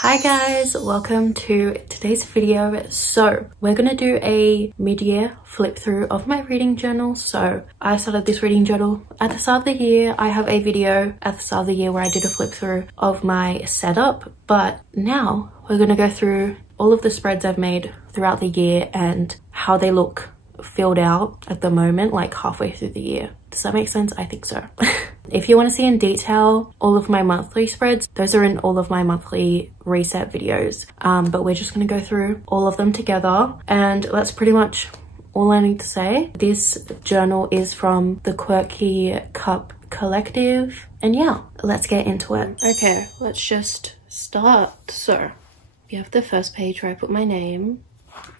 Hi guys, welcome to today's video. So we're gonna do a mid-year flip through of my reading journal. So I started this reading journal at the start of the year. I have a video at the start of the year where I did a flip through of my setup, but now we're gonna go through all of the spreads I've made throughout the year and how they look filled out at the moment, like halfway through the year. Does that make sense? I think so. If you want to see in detail all of my monthly spreads, those are in all of my monthly reset videos, but we're just going to go through all of them together, and that's pretty much all I need to say. This journal is from the Quirky Cup Collective, and yeah, let's get into it. Okay, let's just start. So you have the first page where I put my name,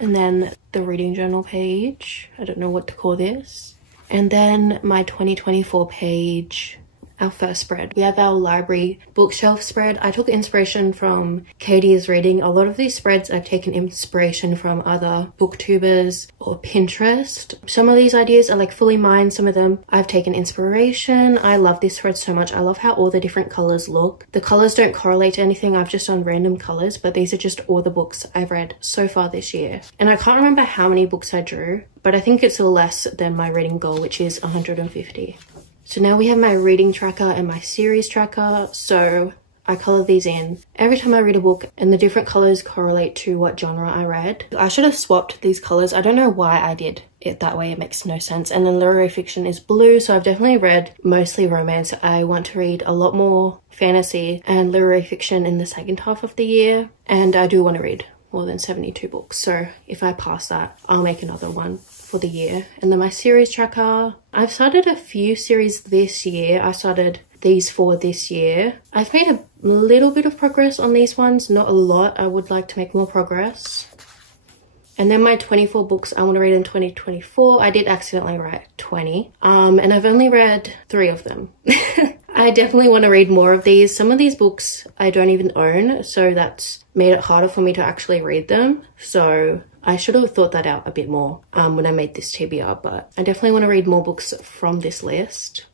and then the reading journal page, I don't know what to call this, and then my 2024 page, our first spread. We have our library bookshelf spread. I took inspiration from Katie's reading. A lot of these spreads I've taken inspiration from other booktubers or Pinterest. Some of these ideas are like fully mine, some of them I've taken inspiration. I love this spread so much. I love how all the different colors look. The colors don't correlate to anything, I've just done random colors, but these are just all the books I've read so far this year. And I can't remember how many books I drew, but I think it's less than my reading goal, which is 150. So now we have my reading tracker and my series tracker. So I color these in every time I read a book, and the different colors correlate to what genre I read. I should have swapped these colors. I don't know why I did it that way. It makes no sense. And then literary fiction is blue. So I've definitely read mostly romance. I want to read a lot more fantasy and literary fiction in the second half of the year. And I do want to read more than 72 books. So if I pass that, I'll make another one for the year. And then my series tracker, I've started a few series this year. I started these 4 this year. I've made a little bit of progress on these ones, not a lot. I would like to make more progress. And then my 24 books I want to read in 2024. I did accidentally write 20, and I've only read 3 of them. I definitely want to read more of these. Some of these books I don't even own, so that's made it harder for me to actually read them. So I should have thought that out a bit more when I made this TBR, but I definitely want to read more books from this list.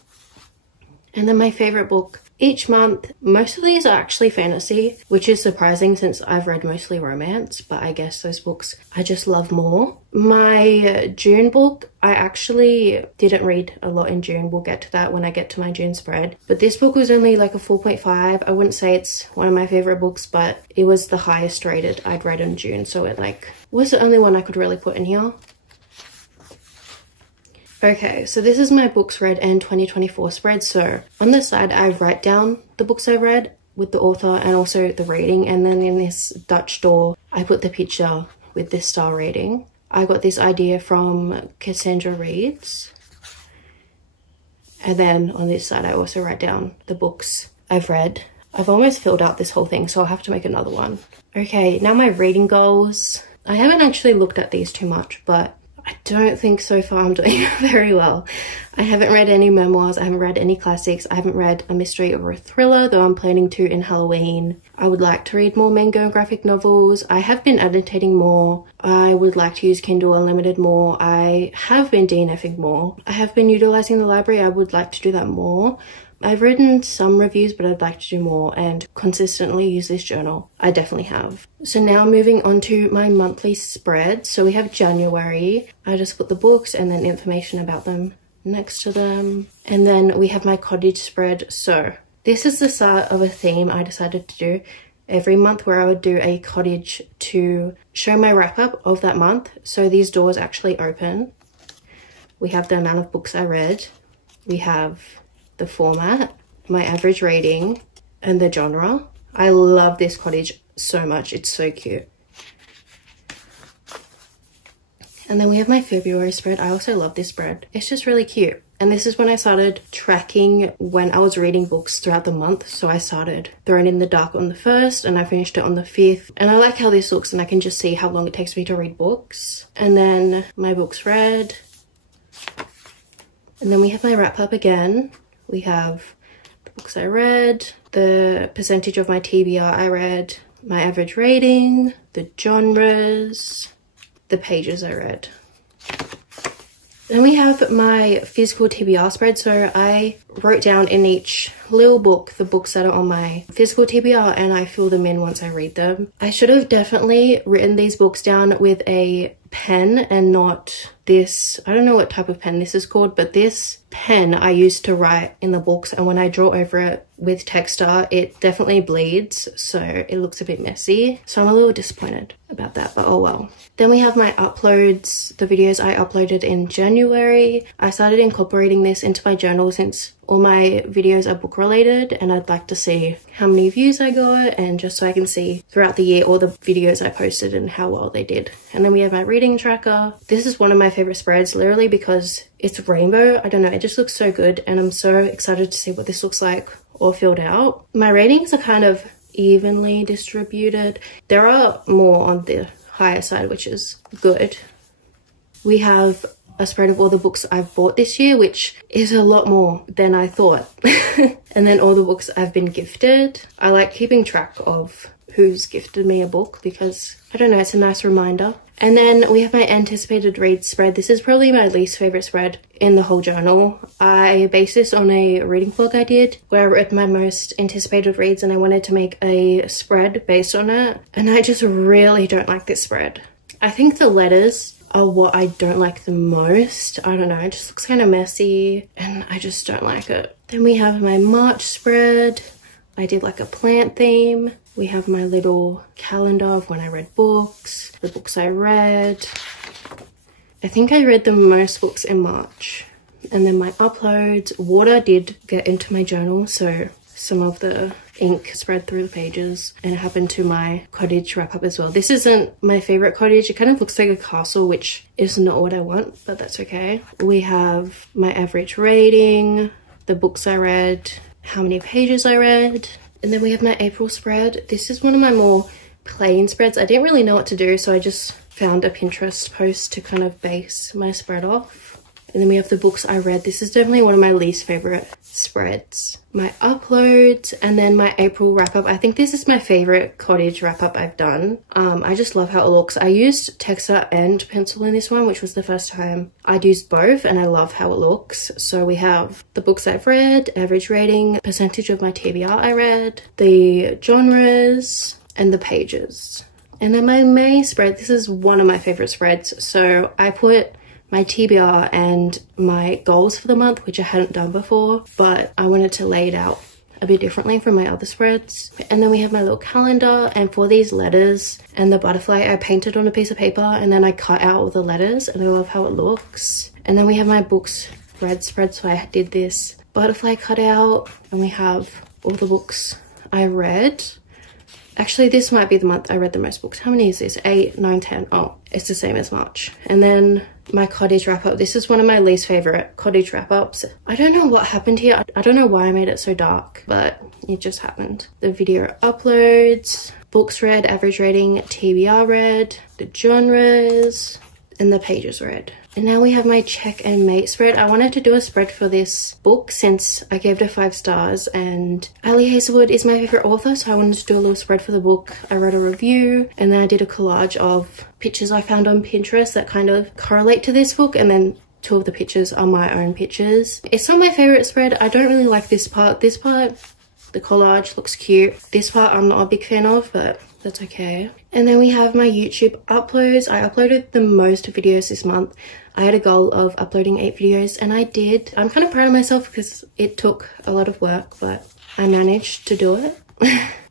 And then my favorite book each month, most of these are actually fantasy, which is surprising since I've read mostly romance, but I guess those books I just love more. My June book, I actually didn't read a lot in June. We'll get to that when I get to my June spread. But this book was only like a 4.5. I wouldn't say it's one of my favorite books, but it was the highest rated I'd read in June. So it like was the only one I could really put in here. Okay, so this is my books read and 2024 spread. So on the side, I write down the books I read with the author and also the rating. And then in this Dutch door, I put the picture with this star rating. I got this idea from Cassandra Reads. And then on this side, I also write down the books I've read. I've almost filled out this whole thing, so I'll have to make another one. Okay, now my reading goals. I haven't actually looked at these too much, but I don't think so far I'm doing very well. I haven't read any memoirs, I haven't read any classics, I haven't read a mystery or a thriller, though I'm planning to in Halloween. I would like to read more manga graphic novels. I have been annotating more. I would like to use Kindle Unlimited more. I have been DNFing more. I have been utilising the library. I would like to do that more. I've written some reviews, but I'd like to do more and consistently use this journal. I definitely have. So now moving on to my monthly spread. So we have January. I just put the books and then information about them next to them. And then we have my cottage spread. So this is the start of a theme I decided to do every month, where I would do a cottage to show my wrap up of that month. So these doors actually open. We have the amount of books I read. We have the format, my average rating, and the genre. I love this cottage so much. It's so cute. And then we have my February spread. I also love this spread. It's just really cute. And this is when I started tracking when I was reading books throughout the month. So I started Thrown in the Dark on the 1st and I finished it on the 5th. And I like how this looks, and I can just see how long it takes me to read books. And then my books read. And then we have my wrap up again. We have the books I read, the percentage of my TBR I read, my average rating, the genres, the pages I read. Then we have my physical TBR spread. So I wrote down in each little book the books that are on my physical TBR, and I fill them in once I read them. I should have definitely written these books down with a pen and not this, I don't know what type of pen this is called, but this pen I used to write in the books, and when I draw over it with texture it definitely bleeds, so it looks a bit messy. So I'm a little disappointed about that, but oh well. Then we have my uploads, the videos I uploaded in January. I started incorporating this into my journal since all my videos are book related, and I'd like to see how many views I got, and just so I can see throughout the year all the videos I posted and how well they did. And then we have my reading tracker. This is one of my favorite spreads, literally because it's rainbow. I don't know, it just looks so good, and I'm so excited to see what this looks like all filled out. My ratings are kind of evenly distributed. There are more on the higher side, which is good. We have a spread of all the books I've bought this year, which is a lot more than I thought. And then all the books I've been gifted. I like keeping track of who's gifted me a book because, I don't know, it's a nice reminder. And then we have my anticipated read spread. This is probably my least favorite spread in the whole journal. I based this on a reading vlog I did where I read my most anticipated reads, and I wanted to make a spread based on it. And I just really don't like this spread. I think the letters are what I don't like the most. I don't know, it just looks kind of messy and I just don't like it. Then we have my March spread. I did like a plant theme. We have my little calendar of when I read books, the books I read. I think I read the most books in March. And then my uploads. Water did get into my journal, so some of the ink spread through the pages, and it happened to my cottage wrap up as well. This isn't my favorite cottage. It kind of looks like a castle, which is not what I want, but that's okay. We have my average rating, the books I read, how many pages I read, and then we have my April spread. This is one of my more plain spreads. I didn't really know what to do, so I just found a Pinterest post to kind of base my spread off. And then we have the books I read. This is definitely one of my least favorite spreads. My uploads, and then my April wrap up. I think this is my favorite cottage wrap up I've done. I just love how it looks. I used texter and pencil in this one, which was the first time I'd used both, and I love how it looks. So we have the books I've read, average rating, percentage of my TBR I read, the genres, and the pages. And then my May spread. This is one of my favorite spreads. So I put my TBR and my goals for the month, which I hadn't done before, but I wanted to lay it out a bit differently from my other spreads. And then we have my little calendar, and for these letters and the butterfly I painted on a piece of paper, and then I cut out all the letters, and I love how it looks. And then we have my books read spread, so I did this butterfly cutout, and we have all the books I read. Actually, this might be the month I read the most books. How many is this? 8, 9, 10. Oh, it's the same as March. And then my cottage wrap up. This is one of my least favorite cottage wrap ups. I don't know what happened here. I don't know why I made it so dark, but it just happened. The video uploads, books read, average rating, TBR read, the genres, and the pages read. And now we have my check and mate spread. I wanted to do a spread for this book since I gave it 5 stars, and Ali Hazelwood is my favorite author, so I wanted to do a little spread for the book. I wrote a review, and then I did a collage of pictures I found on Pinterest that kind of correlate to this book, and then 2 of the pictures are my own pictures. It's not my favorite spread. I don't really like this part. This part, the collage looks cute. This part I'm not a big fan of, but that's okay. And then we have my YouTube uploads. I uploaded the most videos this month. I had a goal of uploading 8 videos, and I did. I'm kind of proud of myself because it took a lot of work, but I managed to do it.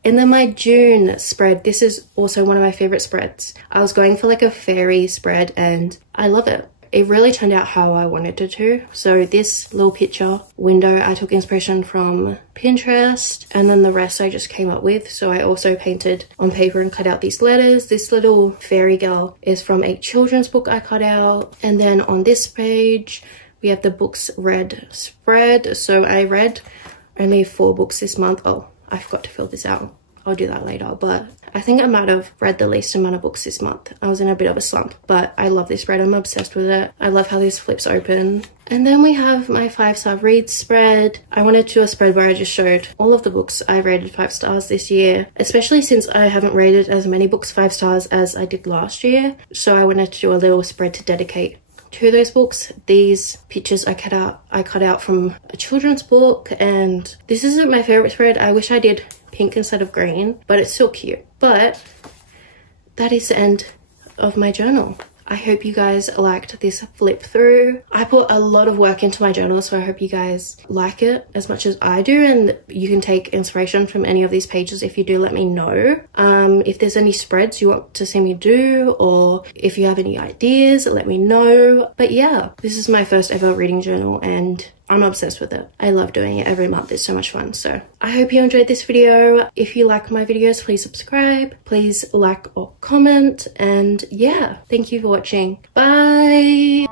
And then my June spread. This is also one of my favorite spreads. I was going for like a fairy spread, and I love it. It really turned out how I wanted it to. So this little picture window, I took inspiration from Pinterest, and then the rest I just came up with. So I also painted on paper and cut out these letters. This little fairy girl is from a children's book I cut out. And then on this page, we have the books read spread. So I read only 4 books this month. Oh, I forgot to fill this out. I'll do that later, but I think I might have read the least amount of books this month. I was in a bit of a slump, but I love this spread. I'm obsessed with it. I love how this flips open. And then we have my 5-star read spread. I wanted to do a spread where I just showed all of the books I rated 5 stars this year, especially since I haven't rated as many books 5 stars as I did last year. So I wanted to do a little spread to dedicate two of those books. These pictures I cut out from a children's book, and this isn't my favorite spread. I wish I did pink instead of green, but it's still cute. But that is the end of my journal. I hope you guys liked this flip through. I put a lot of work into my journal, so I hope you guys like it as much as I do, and you can take inspiration from any of these pages. If you do, let me know. If there's any spreads you want to see me do, or if you have any ideas, let me know. But yeah, this is my first ever reading journal and I'm obsessed with it. I love doing it every month. It's so much fun. So I hope you enjoyed this video. If you like my videos, please subscribe, please like or comment, and yeah, thank you for watching. Bye.